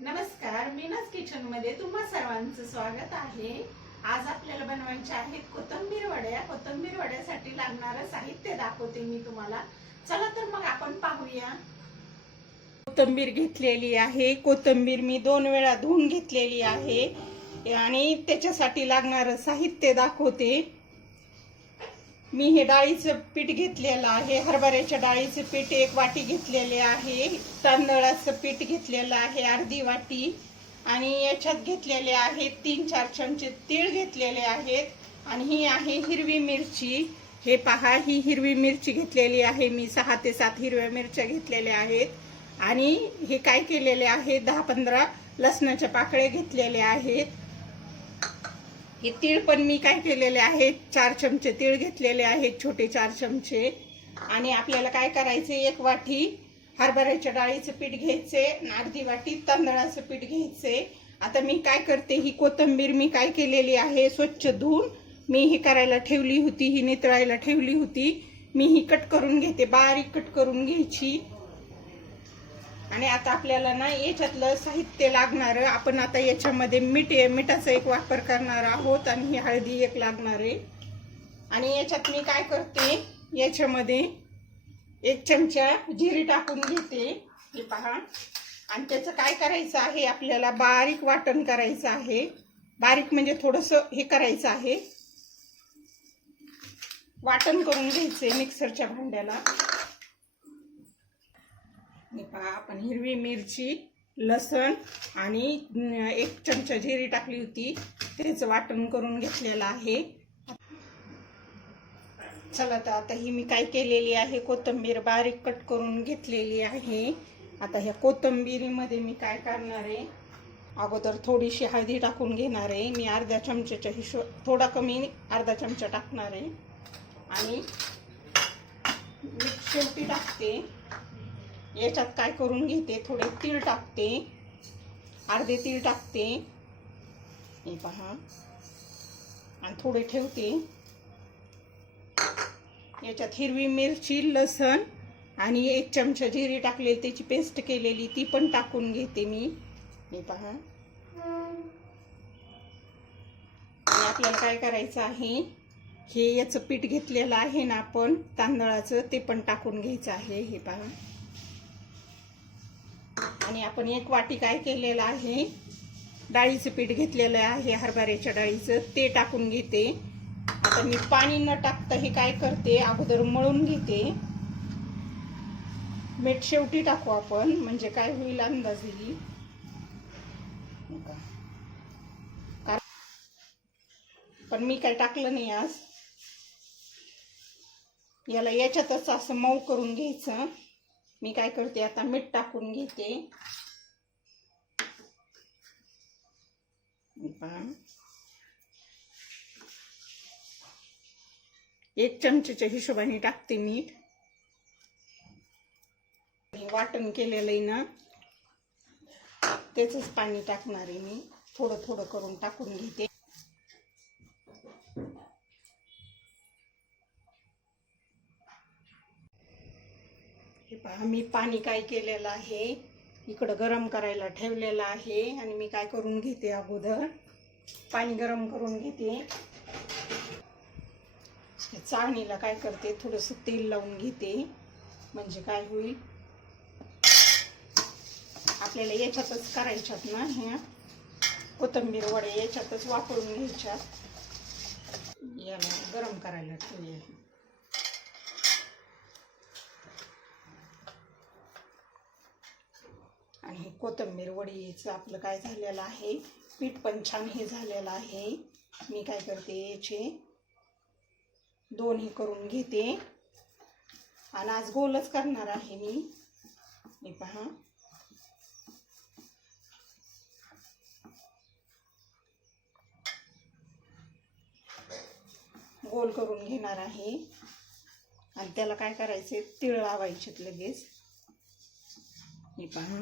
नमस्कार मीनाच किचनमध्ये तुम्हा सर्वांचं स्वागत आहे. आज आपल्याला बनवायचे आहेत कोथंबीर वड्या कोथिंबीर वड्यासाठी लागणारं साहित्य दाखवते मी तुम्हाला. चला तर मग आपण पाहूया. कोथिंबीर घेतलेली आहे. कोथिंबीर मी दोन वेळा धुवून घेतलेली आहे. आणि त्याच्यासाठी लागणारं साहित्य दाखवते. मी हे डाळीचं पीठ घेतलेलं आहे. हरभऱ्याच्या डाळीचं पीठ एक वाटी घेतलेले आहे. तांदळाचं पीठ घेतलेलं आहे अर्धी वाटी. आणि याच्यात घेतलेले आहेत तीन चार चमचे तीळ घेतलेले आहेत. आणि ही आहे हिरवी मिरची. हे पहा ही हिरवी मिरची घेतलेली आहे. मी सहा ते सात हिरव्या मिरच्या घेतलेल्या आहेत. आणि हे काय केलेले आहे दहा पंधरा लसणाच्या पाकळ्या घेतलेल्या आहेत. हे तीळ पण मी काय केलेले आहेत? चार चमचे तीळ घेतलेले आहेत छोटे चार चमचे. आणि आपल्याला काय करायचे? एक वाटी हरभऱ्याच्या डाळीचं पीठ घ्यायचे अर्धी वाटी तांदळाचं पीठ घ्यायचे. आता मी काय करते? ही कोथिंबीर मी काय केलेली आहे? स्वच्छ धुवून मी ही करायला ठेवली होती ही नितळायला ठेवली होती. मी ही कट करून घेते. बारीक कट करून घ्यायची. आणि आता आपल्याला ना याच्यातलं साहित्य लागणार आपण आता याच्यामध्ये मीठ मिठाचा एक वापर करणार आहोत आणि ही हळदी एक लागणार आहे. आणि याच्यात मी काय करते याच्यामध्ये एक चमचा जिरी टाकून घेते. हे पहा. आणि त्याचं काय करायचं आहे आपल्याला बारीक वाटण करायचं आहे. बारीक म्हणजे थोडंसं हे करायचं आहे. वाटण करून घ्यायचे मिक्सरच्या भांड्याला. पहा आपण हिरवी मिरची लसण आणि एक चमचा जिरी टाकली होती. त्याचं वाटण करून घेतलेलं आहे. चला तर आता ही मी काय केलेली आहे? कोथिंबीर बारीक कट करून घेतलेली आहे. आता ह्या कोथिंबीरीमध्ये मी काय करणार आहे? अगोदर थोडीशी हळदी टाकून घेणार आहे. मी अर्ध्या चमच्याच्या हिशो थोडा कमी अर्धा चमचा टाकणार आहे. आणि मीठ शेवटी टाकते. याच्यात काय करून घेते? थोडे तीळ टाकते. अर्धे तीळ टाकते. हे पहा. आणि थोडे ठेवते. याच्यात हिरवी मिरची लसण आणि एक चमचा जिरी टाकलेली त्याची पेस्ट केलेली ती पण टाकून घेते मी. हे पहा. आणि आपल्याला काय करायचं आहे? हे याचं पीठ घेतलेलं आहे ना आपण तांदळाचं ते पण टाकून घ्यायचं आहे. हे पहा. आणि आपण एक वाटी काय केलेलं आहे? डाळीचं पीठ घेतलेलं आहे हरभऱ्याच्या डाळीचं. ते टाकून घेते. आता मी पाणी न टाकता हे काय करते? अगोदर मळून घेते. मीठ शेवटी टाकू आपण. म्हणजे काय होईल अंदाज येईल? पण मी काय टाकलं नाही आज. याला याच्यातच असं मऊ करून घ्यायचं. मी काय करते आता मीठ टाकून घेते. एक चमचेच्या हिशोबाने टाकते मीठ. आणि वाटण केलेलं आहे ना त्याच पाणी टाकणार आहे मी. थोडं थोडं करून टाकून घेते. हे पहा मी पाणी काय केलेलं आहे? इकडं गरम करायला ठेवलेलं आहे आणि मी काय करून घेते अगोदर? पाणी गरम करून घेते. चाळणीला काय करते? थोडंसं तेल लावून घेते. म्हणजे काय होईल? आपल्याला याच्यातच करायच्यात ना ह्या कोथिंबीर वडे याच्यातच वापरून घ्यायच्यात. याला गरम करायला ठेवूया आणि हे कोथिंबीर वडीचं आपलं काय झालेलं आहे? पीठ पण छान हे झालेलं आहे. मी काय करते याचे दोन्ही करून घेते. आणि आज गोलच करणार आहे मी. हे पहा. गोल करून घेणार आहे. आणि त्याला काय करायचे तिळ लावायचे लगेच. हे पहा.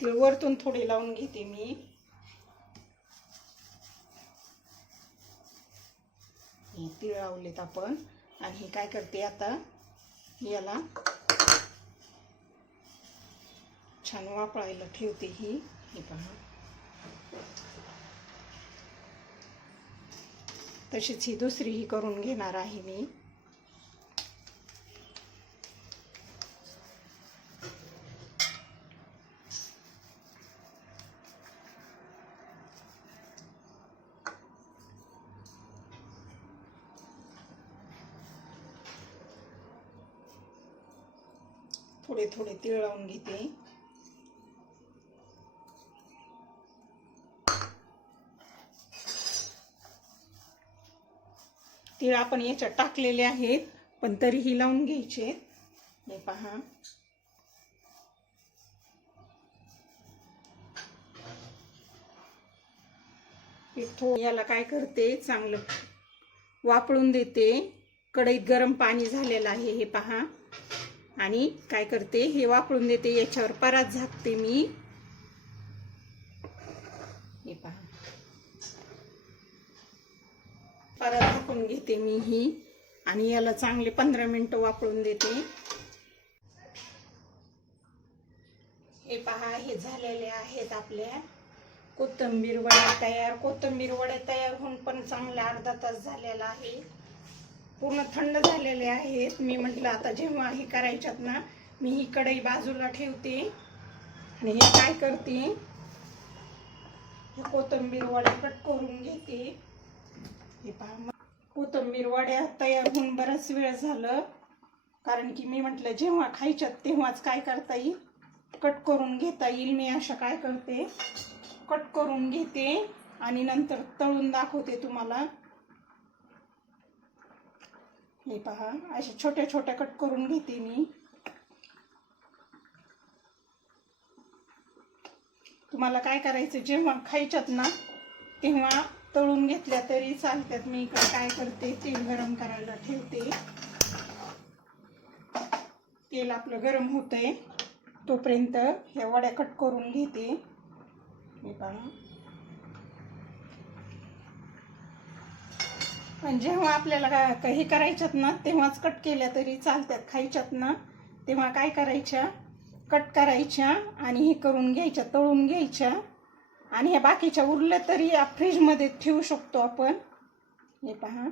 वरतून थोडे लावून घेते मी. तिळ लावलेत आपण. आणि काय करते आता? याला छान वापरायला ठेवते ही. हे पहा. तशीच ही दुसरी ही करून घेणार आहे मी. थोडे थोडे तीळ लावून घेते. तीळ आपण याच्यात टाकलेले आहेत पण तरीही लावून घ्यायचे. हे पहा. थो याला काय करते? चांगलं वापळून देते. कढईत गरम पाणी झालेलं आहे हे पहा. आणि काय करते? हे वापरून देते. याच्यावर परात झाकते मी. हे पहा. परत झाकून घेते मी ही आणि याला चांगले पंधरा मिनिटं वापरून देते. हे पहा हे झालेले आहेत आपल्या कोथिंबीर वड्या तयार. कोथिंबीर वड्या तयार होऊन पण चांगला अर्धा तास झालेला आहे. पूर्ण थंड झालेले आहेत. मी म्हटलं आता जेव्हा हे करायच्यात ना मी ही कढई बाजूला ठेवते. आणि हे काय करते? हे कोथिंबीर वड्या कट करून घेते. हे पहा कोथंबीर कोथिंबीर वड्या तयार होऊन बराच वेळ झालं. कारण की मी म्हटलं जेव्हा खायच्यात तेव्हाच काय करता येईल? कट करून घेता येईल. मी अशा काय करते? कट करून घेते आणि नंतर तळून दाखवते तुम्हाला. हे पहा अशा छोट्या छोट्या कट करून घेते मी. तुम्हाला काय करायचं जेव्हा खायच्यात ना तेव्हा तळून घेतल्या तरी चालतात. मी इकडे काय करते तेल गरम करायला ठेवते. तेल आपलं गरम होतंय तोपर्यंत ह्या वड्या कट करून घेते. हे पहा. पण जेव्हा आपल्याला का- काही हे करायच्यात ना तेव्हाच कट केल्या तरी चालतात खायच्यात ना तेव्हा काय करायच्या? कट करायच्या आणि हे करून घ्यायच्या तळून घ्यायच्या. आणि ह्या बाकीच्या उरल्या तरी या फ्रीजमध्ये ठेवू शकतो आपण. हे पहा.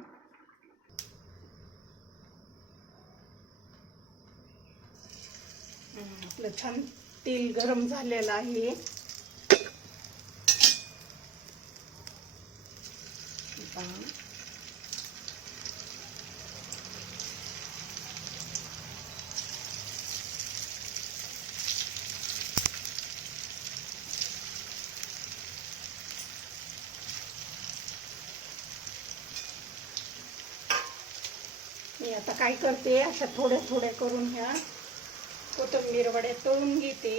आपलं छान तेल गरम झालेलं आहे. पहा. मी आता काय करते अशा थोड्या थोड्या करून ह्या कोथिंबीर वड्या तळून घेते.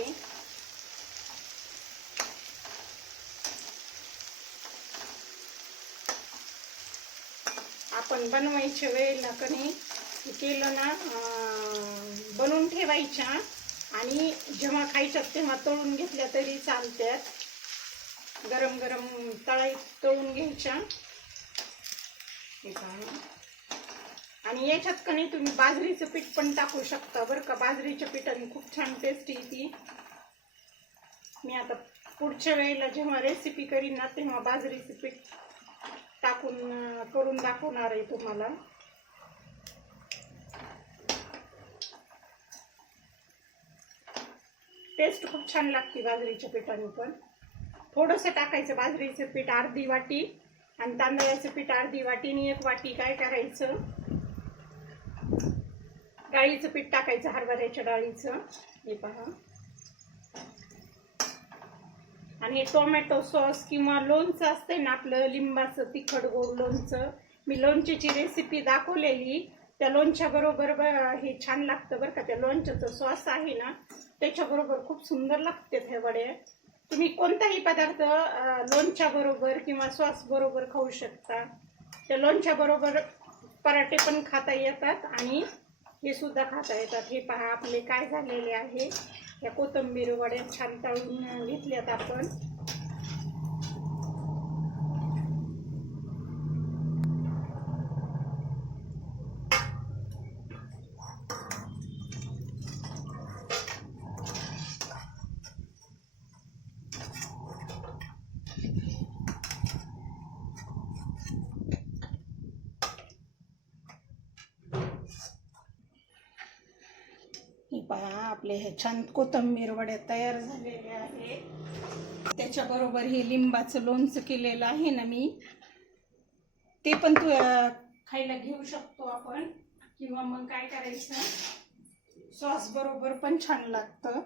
आपण बनवायच्या वेळेला कणी केलं ना बनवून ठेवायच्या आणि जेव्हा खायच्यात तेव्हा तळून घेतल्या तरी चालत्यात. गरम गरम तळाई तळून घ्यायच्या. आणि याच्यात कणी नाही तुम्ही बाजरीचं पीठ पण टाकू शकता बरं का? बाजरीच्या पिठाने खूप छान टेस्ट येते. मी आता पुढच्या वेळेला जेव्हा रेसिपी करीन ना तेव्हा बाजरीचं पीठ टाकून करून दाखवणार आहे तुम्हाला. टेस्ट खूप छान लागते बाजरीच्या पिठाने पण. थोडंसं टाकायचं बाजरीचं पीठ अर्धी वाटी आणि तांदळाचं पीठ अर्धी वाटी आणि एक वाटी काय करायचं डाळीचं पीठ टाकायचं हरभऱ्याच्या डाळीचं. हे पहा. आणि हे टोमॅटो सॉस किंवा लोणचं असते ना आपलं लिंबाचं तिखट गोड लोणचं. मी लोणच्याची रेसिपी दाखवलेली. त्या लोणच्या बरोबर हे छान लागतं बरं का. त्या लोणच्याचं सॉस आहे ना त्याच्याबरोबर खूप सुंदर लागते हे वडे तुम्ही कोणताही पदार्थ लोणच्या बरोबर किंवा सॉस बरोबर खाऊ शकता. त्या लोणच्या बरोबर पराठे पण खाता येतात आणि हे सुद्धा खाता येतात. हे पहा आपले काय झालेले आहे? या कोथिंबीर वड्या छान तळून घेतल्यात आपण. पहा आपले हे छान कोथंबीर वडे तयार झालेले आहे. त्याच्याबरोबर हे लिंबाचं लोणचं केलेलं आहे ना मी. ते पण तू खायला घेऊ शकतो आपण. किंवा मग काय करायचं? सॉस बरोबर पण छान लागतं.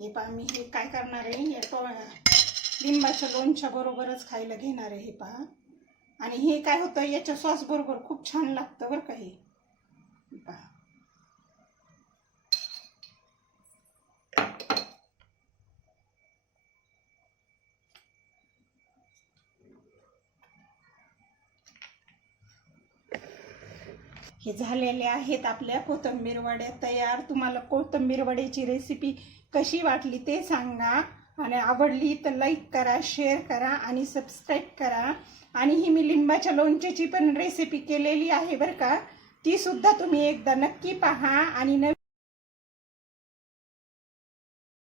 हे पहा मी हे काय करणार आहे? या टो लिंबाच्या लोणच्या बरोबरच खायला घेणार आहे हे पहा. आणि हे काय होतं याच्या सॉस बरोबर खूप छान लागतं बरं का हे पहा. हे झालेले आहेत आपल्या कोथिंबीर वड्या तयार. तुम्हाला कोथिंबीर वड्याची रेसिपी कशी वाटली ते सांगा. आणि आवडली तर लाईक करा शेअर करा आणि सबस्क्राईब करा. आणि ही मी लिंबाच्या लोणच्याची पण रेसिपी केलेली आहे बरं का. ती सुद्धा तुम्ही एकदा नक्की पहा आणि नवीन